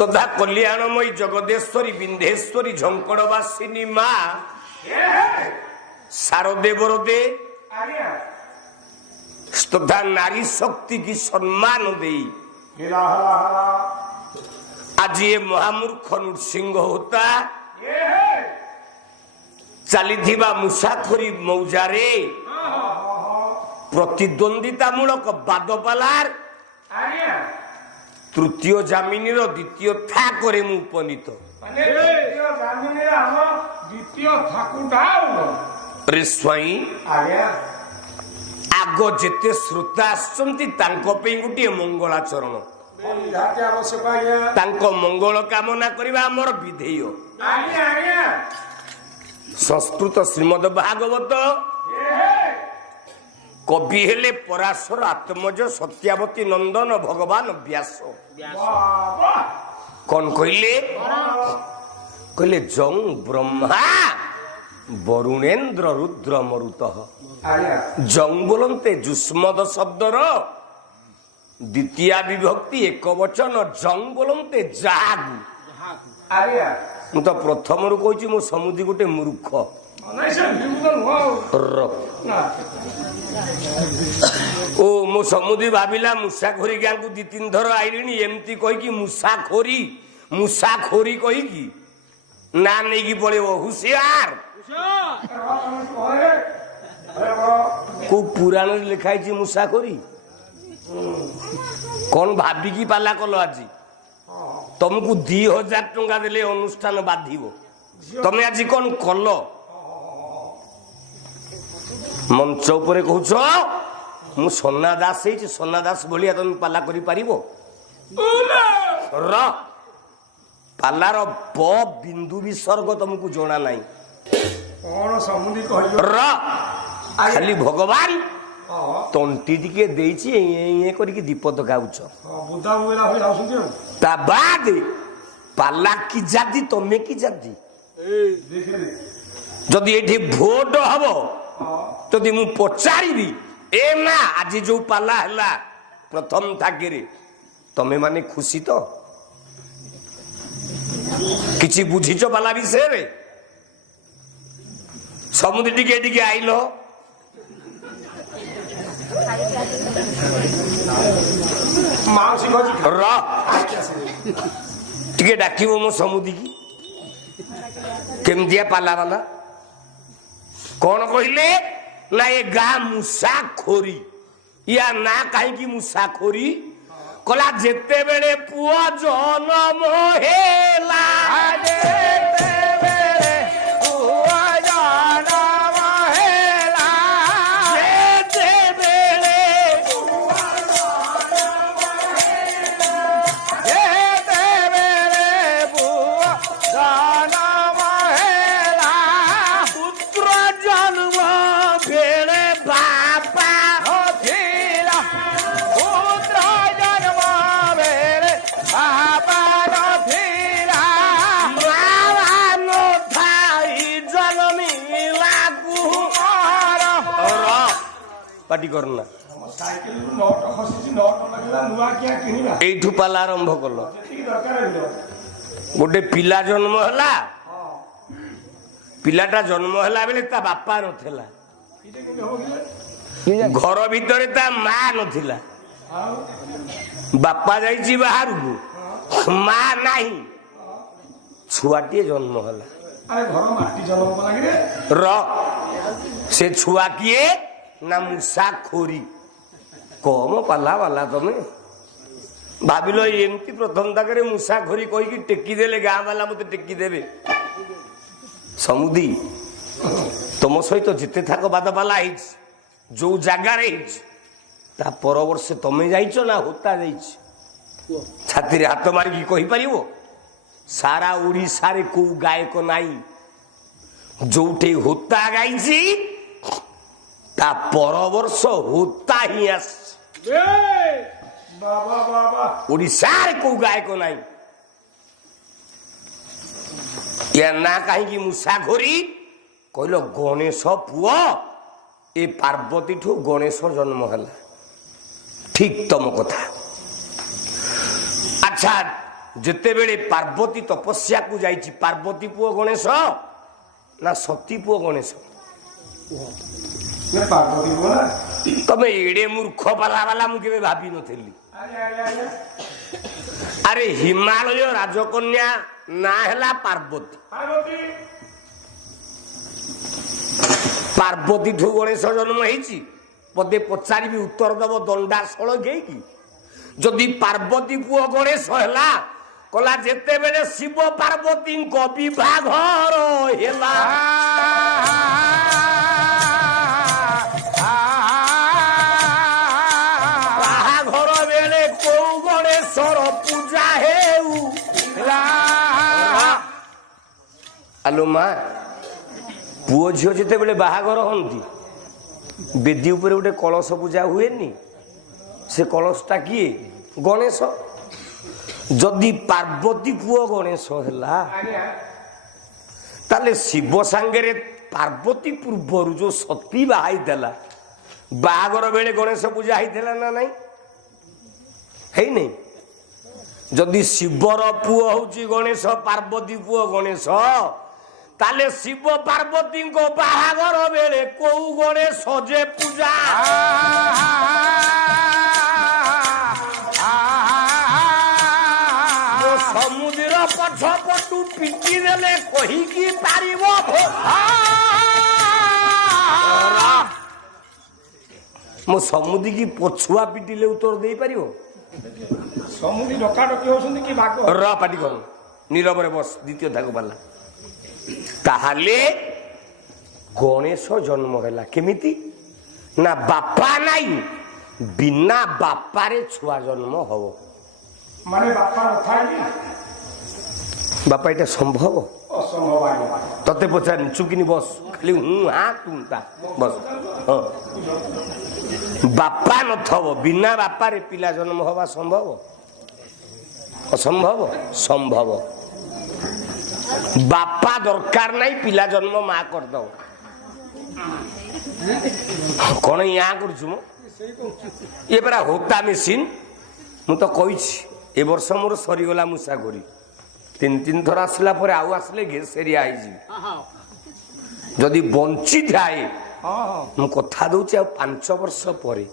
तथा कल्याणमयी जगदेश्वरी विंध्येश्वरी झंकड़वासिनी माँ शारदेवर दे तथा नारी शक्ति की सम्मान दे आज ये महामूर्ख नृसिंह होता चली मुसाखोरी मौजारे प्रतिद्वंदितामूलक बादपालार तृतीय जामिनी द्वितीय था करे मु उपनीत रे स्वाई आग जेते श्रोता आसचंती तांको पे गुटिए मंगलाचरण तांको मंगल कामना करिबा हमर विधेय संस्कृत श्रीमद भागवत कवि हेले पराशर आत्मज सत्यावती नंदन भगवान व्यास कौन कहले कहले जं ब्रह्मा वरुणेन्द्र रुद्र मरुत जं बोलते जुष्मद शब्दर द्वितीय विभक्ति एक वचन जं बोलते जागु मु तो प्रथम रु कहूँ मो समुदी गोटे मूर्ख ओ मो समुदी भाविला मुसाखोरी गाँ को दी तीन थर आईली एमती कहीकि मुसाखोरी कहीकि ना नहीं पड़ेबो हुशियार को पुराण लिखाई मुसाखोरी कौन भाविकी पाला कल आज तुमको 2000 टंका देले अनुष्ठान बाधिबो तमे आज कौन कल मंच उपरे कहूछ मु सोना दास है सोना दास भलिया तुम पाला करि पारिबो र पालार प बिंदु विसर्ग तुमको जणा नाही कौन समुदी कहियो र खाली भगवान तंटी टिके देइछि ए करिके दीपद गाउछ बुद्धा मोला होई आउछन्ती ता बाद पाला की जाति तमे की जाति जदि एठी भोट हबो जदि मु पचारिबी ए ना आज जो पाला हला प्रथम थाकेरे तमे माने खुशी तो किछि बुझिचो पाला विषय रे समुद्र टिके टिके आइलो माउसी गजी र टिके डाकिबो मो समुदी की केमदिया पाला वाला कौन कहले ना ये गाँ मुसाखोरी या ना कहीं की मुसाखोरी कला जेते बेले पुआ जनम हेला पार्टी करना साइकिल नोट खसिची नोट लागला नुवा किया किनिबा एठू पाला आरंभ कल जेती दरकार हिलो गोटे पिला जन्म हला पिलाटा जन्म हला बेले ता बापा नथिला इते के हो गेले घर भीतर ता मां नथिला बापा जाईची बाहर को मां नाही छुआटी जन्म हला अरे घर माटी जन्म लागे रे र से छुआ किए ना मुसाखोरी कम पाला वाला तमे भाविल एमती प्रथम तक मुसाखोरी कहीकि टेकी देले गाँ वाला मत टेकी देवे समुदी तुम सहित जिते थाक बादपाला जो जगार ता पर वर्ष तमे जाइच ना होता जाइछ छाती हाथ मारिकी कहि परिबो सारा ओडिसा रे को गायक नाई जोठे होता गाइछि ता पर वर्ष होता ही आस बाबा बाबा ओडिसा रे को गायक नाई या ना कहीं मुसाखोरी कहल गणेश पुआ ए पार्वती ठू गणेश जन्म है ठीक तम कथा अच्छा ଯେତେବେଳେ ପାର୍ବତୀ ତପସ୍ୟାକୁ ଯାଇଛି, ପାର୍ବତୀ ପୁଅ ଗଣେଶ ନା ସତୀ ପୁଅ ଗଣେଶ? ପାର୍ବତୀ ପୁଅ ନା? ତମେ ଏଡେ ମୂର୍ଖ ବାଲା ବାଲା ମୁଁ କେବେ ଭାବି ନଥିଲି। ଆରେ ହିମାଳୟ ରାଜକନ୍ୟା ନା ହେଲା ପାର୍ବତୀ। ପାର୍ବତୀ ଠୁ ଗଣେଶ ଜନ୍ମ ହେଇଛି? ପଦେ ପଚାରିବି, ଉତ୍ତର ଦବ ଦଣ୍ଡାଶଳ ହେଇକି। ଯଦି ପାର୍ବତୀ ପୁଅ ଗଣେଶ ହେଲା, କଲା ଯେତେବେଳେ ଶିବ ପାର୍ବତୀଙ୍କ ବିବାଘର ହେଲା, ବାହାଘର ବେଳେ କୋଉ ଗଣେଶର ପୂଜା ହେଉଥିଲା? ଆଲୋ ମା, ପୁଅ ଝିଅ ଯେତେବେଳେ ବାହାଘର ହୁଅନ୍ତି, ବେଦୀ ଉପରେ ଗୋଟେ କଳସ ପୂଜା ହୁଏନି? ସେ କଳସଟା କିଏ? ଗଣେଶ। ଯଦି ପାର୍ବତୀ ପୁଅ ଗଣେଶ ହେଲା, ତାହେଲେ ଶିବ ସାଙ୍ଗରେ ପାର୍ବତୀ ପୂର୍ବରୁ ଯୋଉ ସତୀ ବାହା ହେଇଥିଲା, ବାହାଘର ବେଳେ ଗଣେଶ ପୂଜା ହେଇଥିଲା ନା ନାଇଁ? ହେଇନି? ଯଦି ଶିବର ପୁଅ ହଉଛି ଗଣେଶ, ପାର୍ବତୀ ପୁଅ ଗଣେଶ, ତାହେଲେ ଶିବ ପାର୍ବତୀଙ୍କ ବାହାଘର ବେଳେ କୋଉ ଗଣେଶ ଯେ ପୂଜା? ସମୁଦ୍ର ପଛପଟୁ ପିଟି ଦେଲେ କହିକି ପାରିବ? ମୋ ସମୁଦ୍ର କି ପଛୁଆ ପିଟିଲେ ଉତ୍ତର ଦେଇପାରିବ? ସମୁଦ୍ର ଡକାଡକି ହଉଛନ୍ତି କି ବାଘ? ର ପାଟି କର, ନୀରବରେ ବସ। ଦ୍ୱିତୀୟ ଧାକୁ ପାଲା। ତାହେଲେ ଗଣେଶ ଜନ୍ମ ହେଲା କେମିତି? ନା ବାପା ନାହିଁ, ବିନା ବାପାରେ ଛୁଆ ଜନ୍ମ ହବ। ମାନେ ବାପା ନଥାନ୍ତି? ବାପା ଏଇଟା ସମ୍ଭବ? ଅସମ୍ଭବ। ତତେ ପଚାରିନି, ଚୁପକିନି ବସ। ଖାଲି ହୁଁ ହା ତୁ ତା ବସ। ହଁ, ବାପା ନଥବ, ବିନା ବାପାରେ ପିଲା ଜନ୍ମ ହବା ସମ୍ଭବ? ଅସମ୍ଭବ? ସମ୍ଭବ। ବାପା ଦରକାର ନାହିଁ, ପିଲା ଜନ୍ମ ମା କରିଦବ। କଣ ୟା କରୁଛୁ ମୋ? ଏ ପରା ହୋତା ମେସିନ୍। ମୁଁ ତ କହିଛି, ଏ ବର୍ଷ ମୋର ସରିଗଲା ମୂଷାଖୋରୀ। 3 ଥର ଆସିଲା ପରେ ଆଉ ଆସିଲେ ଘେସେରିଆ ହେଇଯିବି। ଯଦି ବଞ୍ଚିଥାଏ, ମୁଁ କଥା ଦଉଛି, ଆଉ 5 ବର୍ଷ ପରେ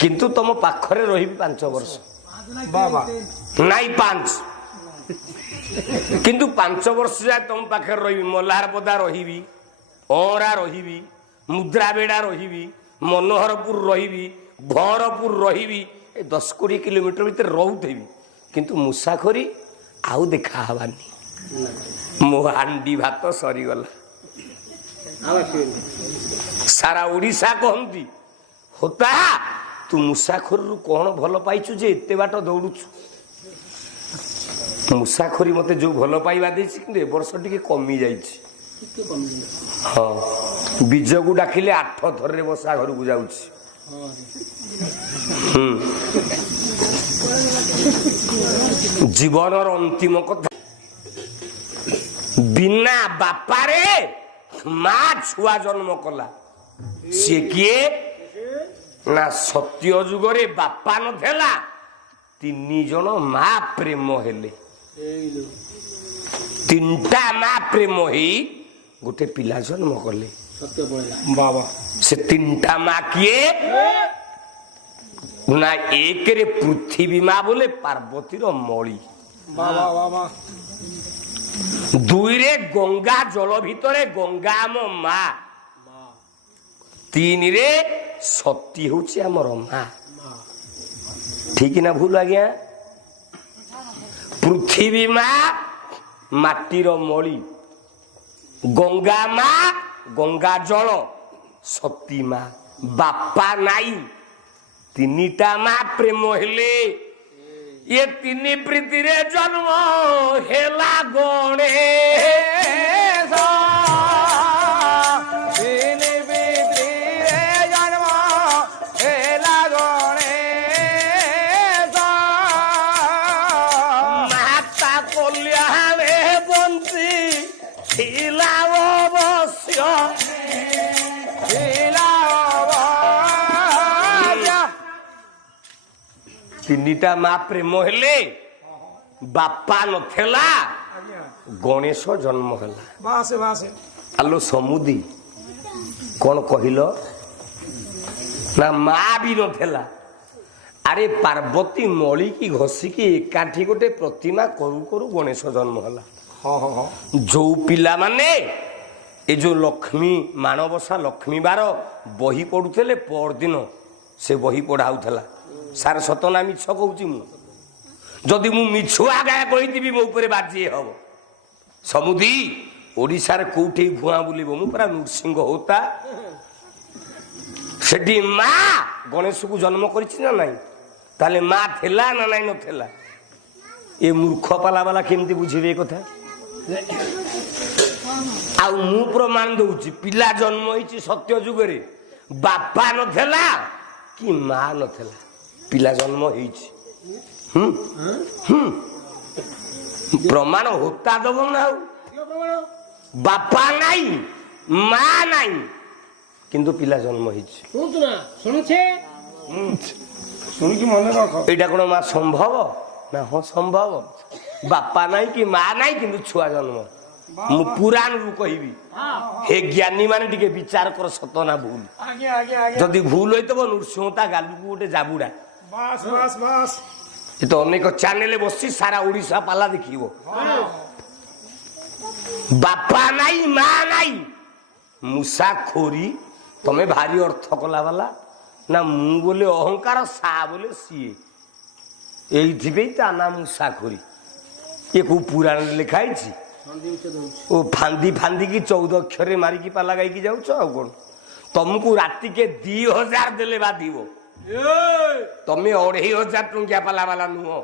କିନ୍ତୁ ତମ ପାଖରେ ରହିବି 5 ବର୍ଷ। ନାଇଁ 5, କିନ୍ତୁ 5 ବର୍ଷ ଯାଏ ତମ ପାଖରେ ରହିବି। ମଲ୍ଲାରପଦା ରହିବି, ଅଁରା ରହିବି, ମୁଦ୍ରାବେଡ଼ା ରହିବି, ମନୋହରପୁର ରହିବି, ଭରପୁର ରହିବି। ଏ 10-20 କିଲୋମିଟର ଭିତରେ ରହୁଥିବି, କିନ୍ତୁ ମୂଷାଖୋରୀ ଆଉ ଦେଖା ହବାନି। ମୋ ହାଣ୍ଡି ଭାତ ସରିଗଲା। ସାରା ଓଡ଼ିଶା କହନ୍ତି, ହୋତା ତୁ ମୂଷାଖୋରୀରୁ କଣ ଭଲ ପାଇଛୁ ଯେ ଏତେ ବାଟ ଦୌଡୁଛୁ? ମୂଷାଖୋରୀ ମତେ ଯୋଉ ଭଲ ପାଇବା ଦେଇଛି, କିନ୍ତୁ ଏ ବର୍ଷ ଟିକେ କମି ଯାଇଛି। ହଁ, ବିଜକୁ ଡାକିଲେ 8 ଥରରେ ବସା ଘରକୁ ଯାଉଛି। ଜୀବନର ଅନ୍ତିମ କଥା, ବିନା ବାପାରେ ମା ଛୁଆ ଜନ୍ମ କଲା। ସିଏ କିଏ? ନା ସତ୍ୟ ଯୁଗରେ ବାପା ନଥିଲା, 3 ଜଣ ମା ପ୍ରେମ ହେଲେ। 3ଟା ମା ପ୍ରେମ ହେଇ ଗୋଟେ ପିଲା ଜନ୍ମ କଲେ। ବାବା, ସେ 3ଟା ମା କିଏ? ନା 1ରେ ପୃଥିବୀ ମା ବୋଲେ ପାର୍ବତୀର ମଳି। 2ରେ ଗଙ୍ଗା ଜଳ ଭିତରେ ଗଙ୍ଗା ଆମ ମା। 3ରେ ସତୀ ହଉଛି ଆମର ମା। ଠିକ ନା ଭୁଲ ଆଜ୍ଞା? ପୃଥିବୀ ମା ମାଟିର ମଳି, ଗଙ୍ଗା ମା ଗଙ୍ଗା ଜଳ, ସତୀ ମା ବାପା ନାଇଁ। 3ଟା ମା ପ୍ରେମ ହେଲେ, ये 3 ପ୍ରୀତିରେ ଜନ୍ମ ହେଲା ଗଣେଶ। 3 ପ୍ରୀତିରେ ଜନ୍ମ ହେଲା ଗଣେଶ। ମାତା କଲ୍ୟାଣେ ବଞ୍ଚି ଥିଲା ଅବଶ୍ୟ, ଥିଲା ଅବଶ୍ୟ। 3ଟା ମା ପ୍ରେମ ହେଲେ, ବାପା ନଥିଲା ଆଜ୍ଞା ଗଣେଶ ଜନ୍ମ ହେଲା। ବାସେ ବାସେ ଆଲୋ ସମୁଦି କଣ କହିଲ ନା ମା ବି ନଥିଲା। ଆରେ ପାର୍ବତୀ ମଳିକି ଘଷିକି ଏକାଠି ଗୋଟେ ପ୍ରତିମା କରୁ କରୁ ଗଣେଶ ଜନ୍ମ ହେଲା। ହଁ ହଁ ହଁ ଯୋଉ ପିଲାମାନେ ଏ ଯୋଉ ଲକ୍ଷ୍ମୀ ମାଣବସା ଲକ୍ଷ୍ମୀ ବାର ବହି ପଢୁଥିଲେ ପରଦିନ ସେ ବହି ପଢା ହଉଥିଲା। ସାର ସତ ନା ମିଛ କହୁଛି ମୁଁ? ଯଦି ମୁଁ ମିଛୁଆ ଗାୟା କହିଥିବି ମୋ ଉପରେ ବାଜି ହବ। ସମୁଦି ଓଡ଼ିଶାରେ କୋଉଠି ଭୁଆଁ ବୁଲିବ? ମୁଁ ପୁରା ନୃସିଂହ ହୋତା। ସେଠି ମା ଗଣେଶକୁ ଜନ୍ମ କରିଛି ନା ନାଇଁ? ତାହେଲେ ମା ଥିଲା ନା ନାଇଁ ନଥିଲା? ଏ ମୂର୍ଖ ପାଲା ବାଲା କେମିତି ବୁଝିବେ ଏ କଥା? ଆଉ ମୁଁ ପ୍ରମାଣ ଦଉଛି ପିଲା ଜନ୍ମ ହେଇଛି ସତ୍ୟ ଯୁଗରେ ବାପା ନଥିଲା କି ମା ନଥିଲା, ପିଲା ଜନ୍ମ ହେଇଛି। ପ୍ରମାଣ ହୋତା ଦବ ନା ଆଉ? ବାପା ନାଇଁ ମା ନାଇଁ କିନ୍ତୁ ପିଲା ଜନ୍ମ ହେଇଛି। ଶୁଣିକି ମନେ ରଖ। ଏଇଟା କଣ ମା ସମ୍ଭବ ନା? ହଁ ସମ୍ଭବ। ବାପା ନାଇଁ କି ମା ନାଇଁ କିନ୍ତୁ ଛୁଆ ଜନ୍ମ। ମୁଁ ପୁରାଣରୁ କହିବି। ହେ ଜ୍ଞାନୀ ମାନେ ଟିକେ ବିଚାର କର ସତ ନା ଭୁଲ। ଆଜ୍ଞା ଆଜ୍ଞା ଆଜ୍ଞା ଯଦି ଭୁଲ ହେଇଥିବ ନୃସିଂହତା ଗାଲୁକୁ ଗୋଟେ ଜାବୁଡା। ବାସ୍ ବାସ୍ ବାସ୍ ଏ ତ ଅନେକ ଚ୍ୟାନେଲ ବସି ସାରା ଓଡିଶା ପାଲା ଦେଖିବ। ବାପା ନାଇଁ ମା ନାଇଁ ମୂଷା ଖୋରି। ତମେ ଭାରି ଅର୍ଥ କଲା ବାଲା ନା ମୁଁ ବୋଲେ ଅହଙ୍କାର ସା ବୋଲେ ସିଏ। ଏଇଥିପାଇଁ ତା ନା ମୂଷା ଖୋରି। ଏ କୋଉ ପୁରାଣରେ ଲେଖା ହେଇଛି? ଓ ଫାନ୍ଦି ଫାନ୍ଦିକି 14 ଅକ୍ଷରରେ ମାରିକି ପାଲା ଗାଇକି ଯାଉଛ ଆଉ କଣ? ତମକୁ ରାତିକେ 2000 ଦେଲେ ବାଧିବ। ତମେ 2500 ଟଙ୍କିଆ ପାଲା ବାଲା ନୁହଁ।